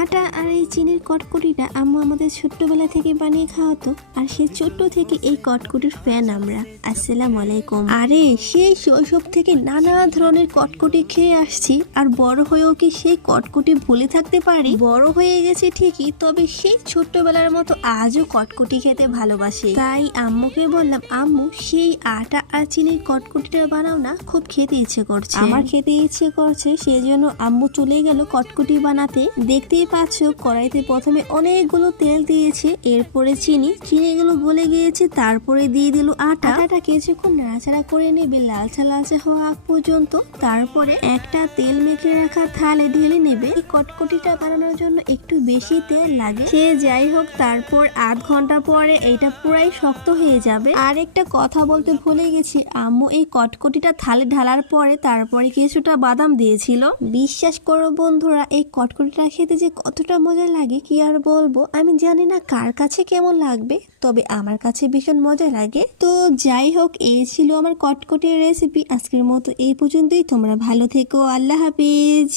আটা আর এই চিনির কটকটিটা আম্মু আমাদের ছোট্টবেলা থেকে বানিয়ে খাওয়াতো, আর সেই ছোট্ট থেকে এই কটকটির ফ্যান আমরা। আসসালামু আলাইকুম। আরে সেই শৈশব থেকে নানা ধরনের কটকটি খেয়ে আসছি, আর বড় হয়েও কি সেই কটকটি ভুলে থাকতে পারি? বড় হয়ে গেছে ঠিকই, তবে সেই ছোট্টবেলার মতো আজও কটকটি খেতে ভালোবাসি। তাই আম্মুকে বললাম, আম্মু সেই আটা আর চিনির কটকটিটা বানাও না, খুব খেতে ইচ্ছে করছে। আমার খেতে ইচ্ছে করছে, সেজন্য আম্মু চলে গেল কটকটি বানাতে। দেখতেই পাচ্ছ কড়াইতে প্রথমে অনেকগুলো তেল দিয়েছে, এরপরে চিনিগুলো গলে গিয়েছে, তারপরে দিয়ে দিল আটাটা কিছুক্ষণ নাড়াচাড়া করে নেবে লালচা লালচা হওয়া আগ পর্যন্ত। তারপরে একটা তেল মেখে রাখা থালে ঢেলে নেবে। এই কটকটিটা বানানোর জন্য একটু বেশি তেল লাগে, সে যাই হোক। তারপর আধ ঘন্টা পরে এইটা পুরাই শক্ত হয়ে যাবে। আর একটা কথা বলতে ভুলে গেছি, আম্মু এই কটকটিটা থালে ঢালার পরে তারপরে কিছুটা বাদাম দিয়েছিল। বিশ্বাস করো বন্ধুরা, এই কটকটিটা খেতে যে কতটা মজা লাগে কি আর বলবো। আমি জানি না কার কাছে কেমন লাগবে, তবে আমার কাছে ভীষণ মজা লাগে। তো যাই হোক, এই ছিল আমার কটকটির রেসিপি। আজকের মতো এই পর্যন্তই। তোমরা ভালো থেকো, আল্লাহ হাফিজ।